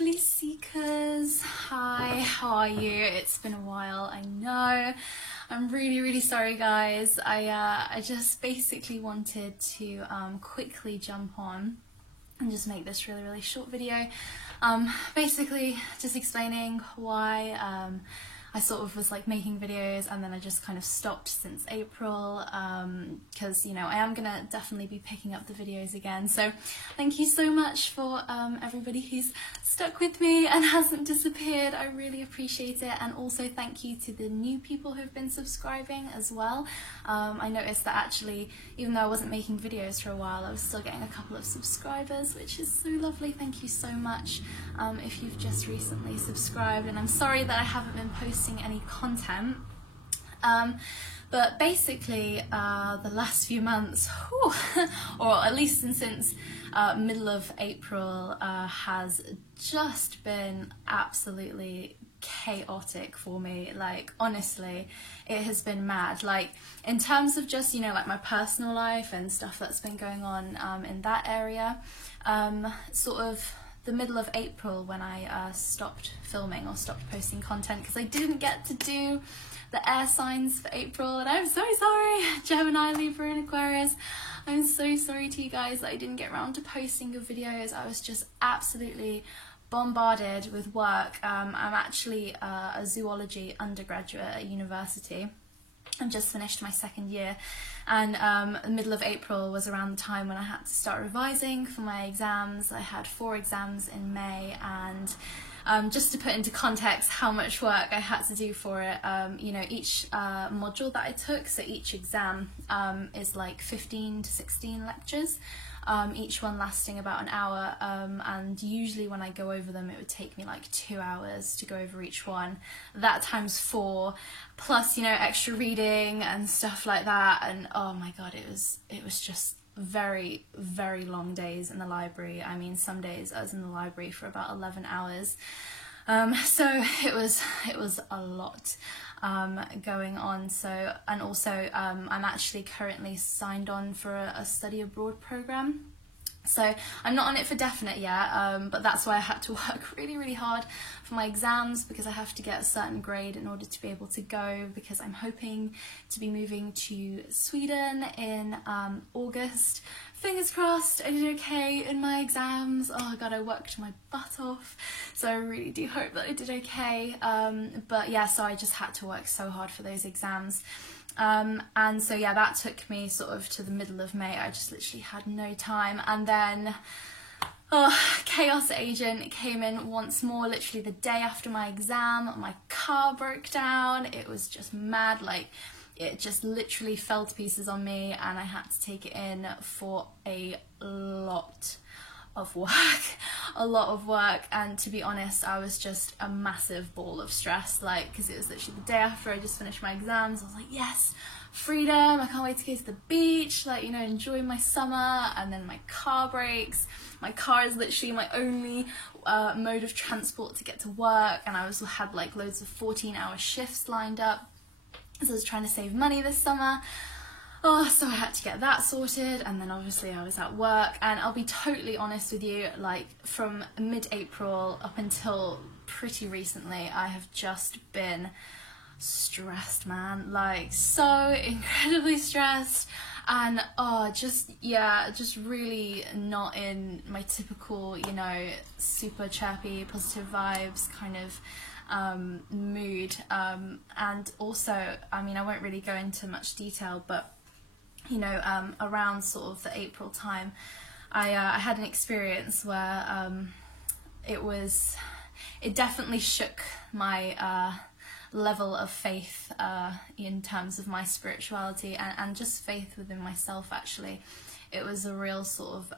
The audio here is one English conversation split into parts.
lovely seekers. Hi, how are you? It's been a while, I know. I'm really sorry, guys. I just basically wanted to quickly jump on and just make this really short video. Basically just explaining why I sort of was like making videos and then I just kind of stopped since April, because you know I am gonna definitely be picking up the videos again. So thank you so much for everybody who's stuck with me and hasn't disappeared. I really appreciate it, and also thank you to the new people who've been subscribing as well. I noticed that actually, even though I wasn't making videos for a while, I was still getting a couple of subscribers, which is so lovely. Thank you so much if you've just recently subscribed, and I'm sorry that I haven't been posting any content, but basically the last few months, or at least since middle of April, has just been absolutely chaotic for me. Like honestly, it has been mad. Like in terms of just, you know, like my personal life and stuff that's been going on in that area, sort of the middle of April when I stopped filming or stopped posting content because I didn't get to do the air signs for April, and I'm so sorry, Gemini, Libra and Aquarius. I'm so sorry to you guys that I didn't get around to posting your videos. I was just absolutely bombarded with work. I'm actually a zoology undergraduate at university. I've just finished my second year, and the middle of April was around the time when I had to start revising for my exams. I had 4 exams in May, and just to put into context how much work I had to do for it, you know, each module that I took, so each exam is like 15 to 16 lectures, each one lasting about an hour, and usually when I go over them it would take me like 2 hours to go over each one. That times 4, plus, you know, extra reading and stuff like that, and oh my god, it was just very long days in the library. I mean, some days I was in the library for about 11 hours. So it was a lot going on. So, and also I'm actually currently signed on for a study abroad program. So I'm not on it for definite yet, but that's why I had to work really hard for my exams, because I have to get a certain grade in order to be able to go, because I'm hoping to be moving to Sweden in August. Fingers crossed I did okay in my exams. Oh god, I worked my butt off, so I really do hope that I did okay. But yeah, so I just had to work so hard for those exams. And so yeah, that took me sort of to the middle of May. I just literally had no time, and then Chaos Agent came in once more literally the day after my exam. My car broke down. It was just mad. Like, it just literally fell to pieces on me, and I had to take it in for a lot of work. And to be honest, I was just a massive ball of stress, like, because it was literally the day after I just finished my exams. I was like, yes, freedom, I can't wait to go to the beach, like, you know, enjoy my summer. And then my car breaks. My car is literally my only mode of transport to get to work, and I also had like loads of 14-hour shifts lined up, so I was trying to save money this summer. So I had to get that sorted, and then obviously I was at work. And I'll be totally honest with you, like from mid-April up until pretty recently, I have just been stressed, man, like so incredibly stressed, and just really not in my typical, you know, super chirpy, positive vibes kind of mood. And also, I mean, I won't really go into much detail, but you know, around sort of the April time, I had an experience where it definitely shook my level of faith in terms of my spirituality and just faith within myself. Actually, it was a real sort of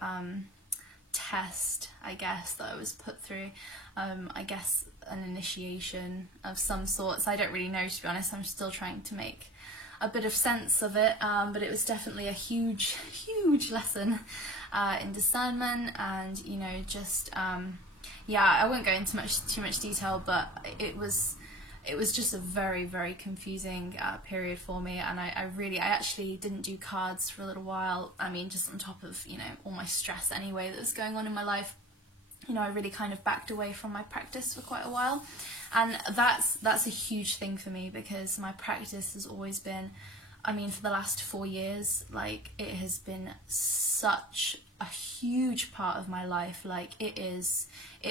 test, I guess, that I was put through. I guess an initiation of some sorts. I don't really know, to be honest. I'm still trying to make a bit of sense of it, but it was definitely a huge lesson in discernment, and you know, just yeah, I won't go into too much detail, but it was just a very confusing period for me. And I actually didn't do cards for a little while. I mean, just on top of, you know, all my stress anyway that was going on in my life. you know, I really kind of backed away from my practice for quite a while. And that's a huge thing for me, because my practice has always been, I mean, for the last 4 years, like, it has been such a huge part of my life. Like, it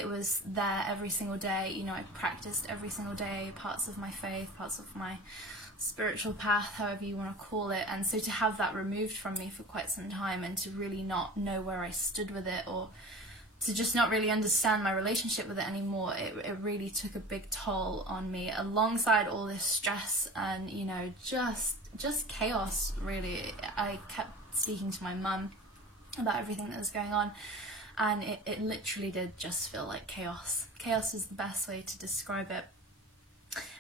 was there every single day. You know, I practiced every single day, parts of my faith, parts of my spiritual path, however you want to call it. And so to have that removed from me for quite some time, and to really not know where I stood with it, or to just not really understand my relationship with it anymore, it really took a big toll on me, alongside all this stress and, you know, just chaos, really. I kept speaking to my mum about everything that was going on, and it literally did just feel like chaos. Chaos is the best way to describe it.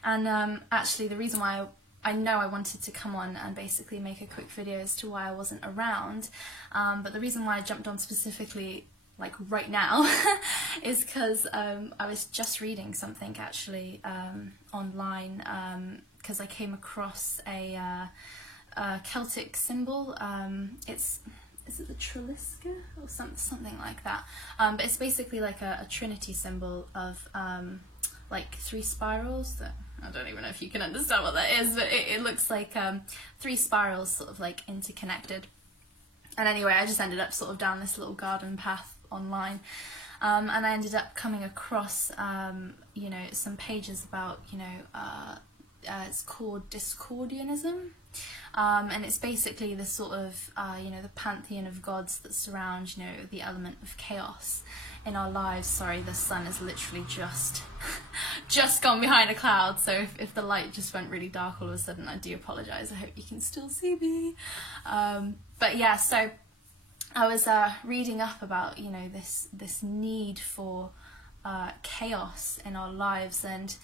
And actually, the reason why I know I wanted to come on and basically make a quick video as to why I wasn't around, but the reason why I jumped on specifically, like, right now, is because I was just reading something, actually, online, because I came across a Celtic symbol. Is it the Trillisca or something like that? But it's basically like a trinity symbol of like 3 spirals. That, I don't even know if you can understand what that is, but it looks like 3 spirals sort of like interconnected. And anyway, I just ended up sort of down this little garden path online, and I ended up coming across you know, some pages about, you know, it's called Discordianism, and it's basically the sort of you know, the pantheon of gods that surround, you know, the element of chaos in our lives. Sorry, the sun is literally just gone behind a cloud, so if the light just went really dark all of a sudden, I do apologise. I hope you can still see me. But yeah, so I was reading up about, you know, this need for chaos in our lives, and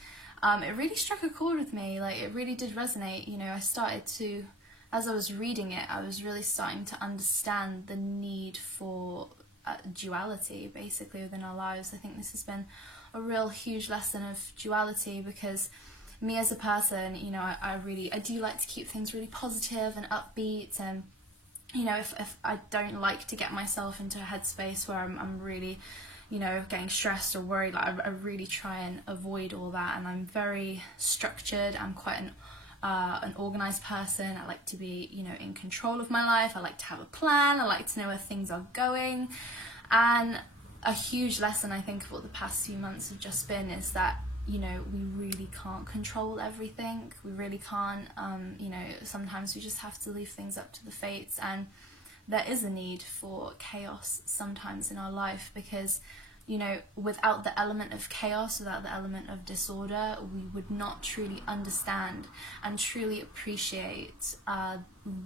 it really struck a chord with me. Like, it really did resonate. You know, I started to, as I was reading it, I was really starting to understand the need for duality, basically, within our lives. I think this has been a real huge lesson of duality, because me as a person, you know, I do like to keep things really positive and upbeat, and, you know, if I don't like to get myself into a headspace where I'm really, you know, getting stressed or worried, like, I really try and avoid all that. And I'm very structured. I'm quite an organised person. I like to be, you know, in control of my life. I like to have a plan. I like to know where things are going. And a huge lesson, I think, of what the past few months have just been is that, you know, we really can't control everything. We really can't. You know, sometimes we just have to leave things up to the fates, and there is a need for chaos sometimes in our life, because, you know, without the element of chaos, without the element of disorder, we would not truly understand and truly appreciate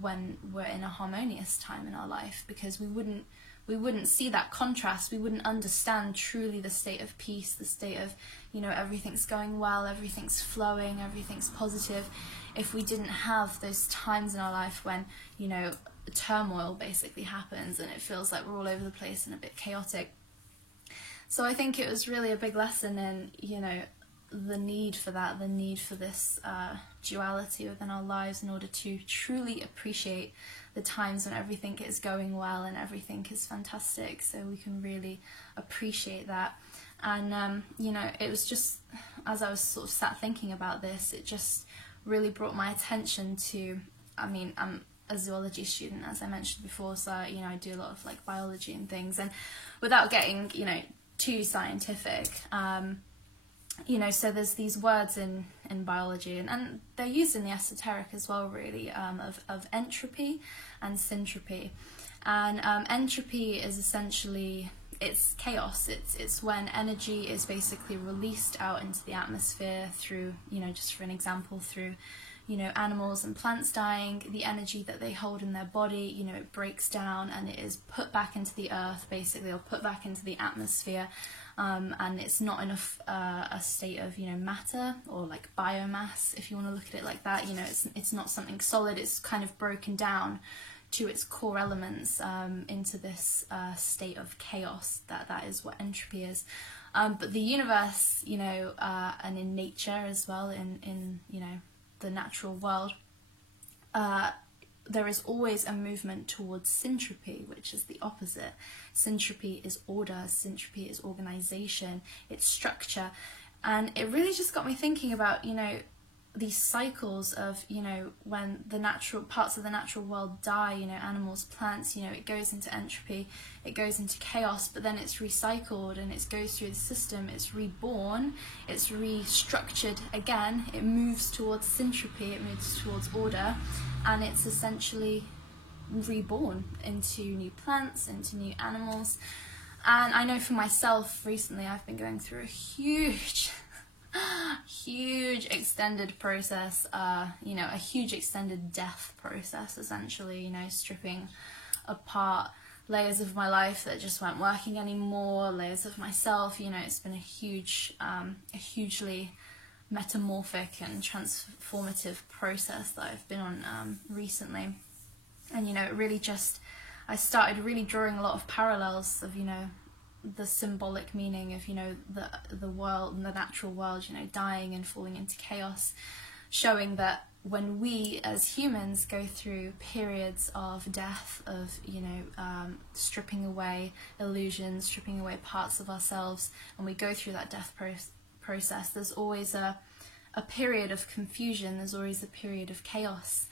when we're in a harmonious time in our life, because we wouldn't see that contrast. We wouldn't understand truly the state of peace, the state of, you know, everything's going well, everything's flowing, everything's positive, if we didn't have those times in our life when, you know, turmoil basically happens and it feels like we're all over the place and a bit chaotic. So I think it was really a big lesson in, you know, the need for that, the need for this duality within our lives, in order to truly appreciate the times when everything is going well and everything is fantastic, so we can really appreciate that. And you know, it was just, as I was sort of sat thinking about this, it just really brought my attention to, I mean, I'm a zoology student, as I mentioned before, so, you know, I do a lot of like biology and things, and without getting, you know, too scientific, you know, so there's these words in biology, and they're used in the esoteric as well, really, of entropy and syntropy. And entropy is essentially, it's chaos. It's when energy is basically released out into the atmosphere through, you know, just for an example, through, you know, animals and plants dying, the energy that they hold in their body, you know, it breaks down and it is put back into the earth, basically, or put back into the atmosphere, and it's not in a state of, you know, matter or like biomass, if you want to look at it like that. You know, it's not something solid, it's kind of broken down to its core elements, into this state of chaos. That is what entropy is. But the universe, you know, and in nature as well, in you know, the natural world, there is always a movement towards syntropy, which is the opposite. Syntropy is order, syntropy is organization, it's structure. And it really just got me thinking about, you know, these cycles of, you know, when the natural parts of the natural world die, you know, animals, plants, you know, it goes into entropy, it goes into chaos, but then it's recycled and it goes through the system, it's reborn, it's restructured again, it moves towards syntropy, it moves towards order, and it's essentially reborn into new plants, into new animals. And I know for myself, recently I've been going through a huge extended process, you know, a huge extended death process, essentially, you know, stripping apart layers of my life that just weren't working anymore, layers of myself, you know, it's been a hugely metamorphic and transformative process that I've been on recently. And, you know, it really just, I started really drawing a lot of parallels of, you know, the symbolic meaning of, you know, the world and the natural world, you know, dying and falling into chaos, showing that when we as humans go through periods of death, of, you know, stripping away illusions, stripping away parts of ourselves, and we go through that death process, there's always a period of confusion, there's always a period of chaos,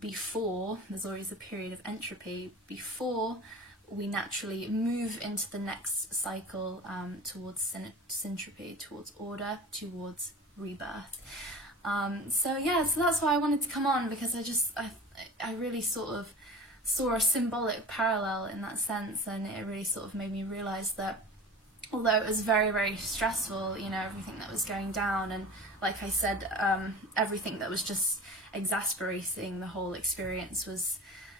before, there's always a period of entropy, before we naturally move into the next cycle, towards syntropy, towards order, towards rebirth. So yeah, so that's why I wanted to come on, because I really sort of saw a symbolic parallel in that sense, and it really sort of made me realise that although it was very, very stressful, you know, everything that was going down, and like I said, everything that was just exasperating the whole experience was,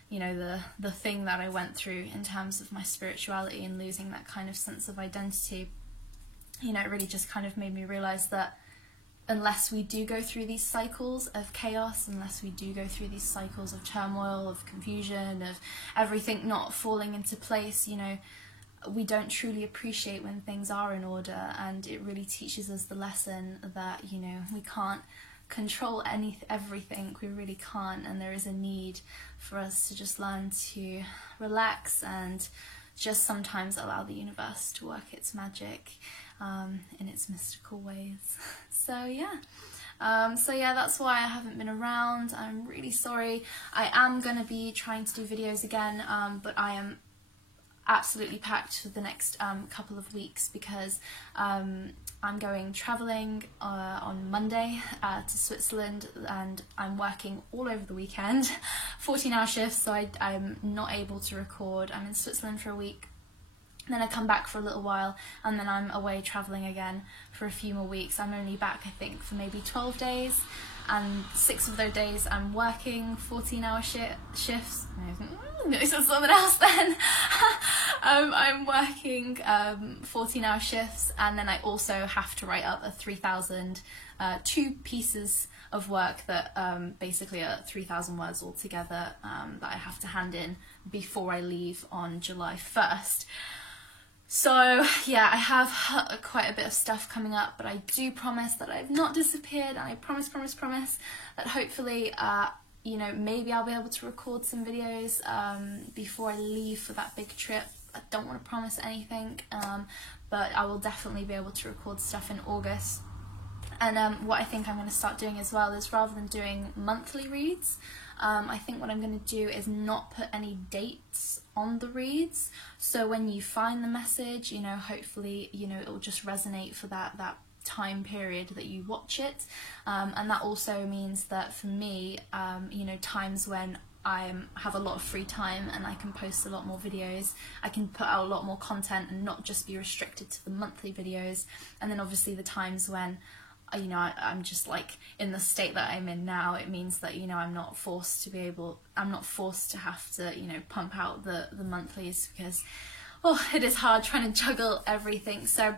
you know, the thing that I went through in terms of my spirituality and losing that kind of sense of identity. You know, it really just kind of made me realise that unless we do go through these cycles of chaos, unless we do go through these cycles of turmoil, of confusion, of everything not falling into place, you know, we don't truly appreciate when things are in order. And it really teaches us the lesson that, you know, we can't control everything, we really can't, and there is a need for us to just learn to relax and just sometimes allow the universe to work its magic in its mystical ways. So yeah, that's why I haven't been around. I'm really sorry. I am going to be trying to do videos again, but I am absolutely packed for the next couple of weeks, because I'm going travelling on Monday to Switzerland, and I'm working all over the weekend, 14-hour shifts, so I'm not able to record. I'm in Switzerland for a week, then I come back for a little while, and then I'm away travelling again for a few more weeks. I'm only back, I think, for maybe 12 days, and 6 of those days I'm working 14-hour shifts. No, this was something else then. I'm working 14-hour shifts, and then I also have to write up a 3,000, 2 pieces of work that basically are 3,000 words altogether, that I have to hand in before I leave on July 1st. So yeah, I have quite a bit of stuff coming up, but I do promise that I've not disappeared, and I promise that hopefully, you know, maybe I'll be able to record some videos before I leave for that big trip. I don't want to promise anything, but I will definitely be able to record stuff in August. And what I think I'm going to start doing as well is, rather than doing monthly reads, I think what I'm going to do is not put any dates on the reads, so when you find the message, you know, hopefully, you know, it will just resonate for that time period that you watch it, and that also means that for me, you know, times when I have a lot of free time and I can post a lot more videos, I can put out a lot more content and not just be restricted to the monthly videos. And then obviously the times when, you know, I'm just like in the state that I'm in now, it means that, you know, I'm not forced to have to, you know, pump out the monthlies, because, oh, it is hard trying to juggle everything. So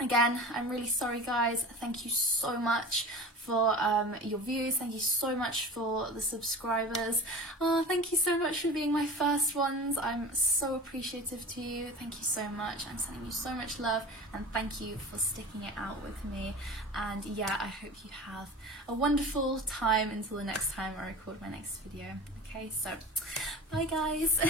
again, I'm really sorry guys, thank you so much for your views. Thank you so much for the subscribers. Oh, thank you so much for being my first ones. I'm so appreciative to you. Thank you so much. I'm sending you so much love, and thank you for sticking it out with me. And yeah, I hope you have a wonderful time until the next time I record my next video. Okay, so bye guys.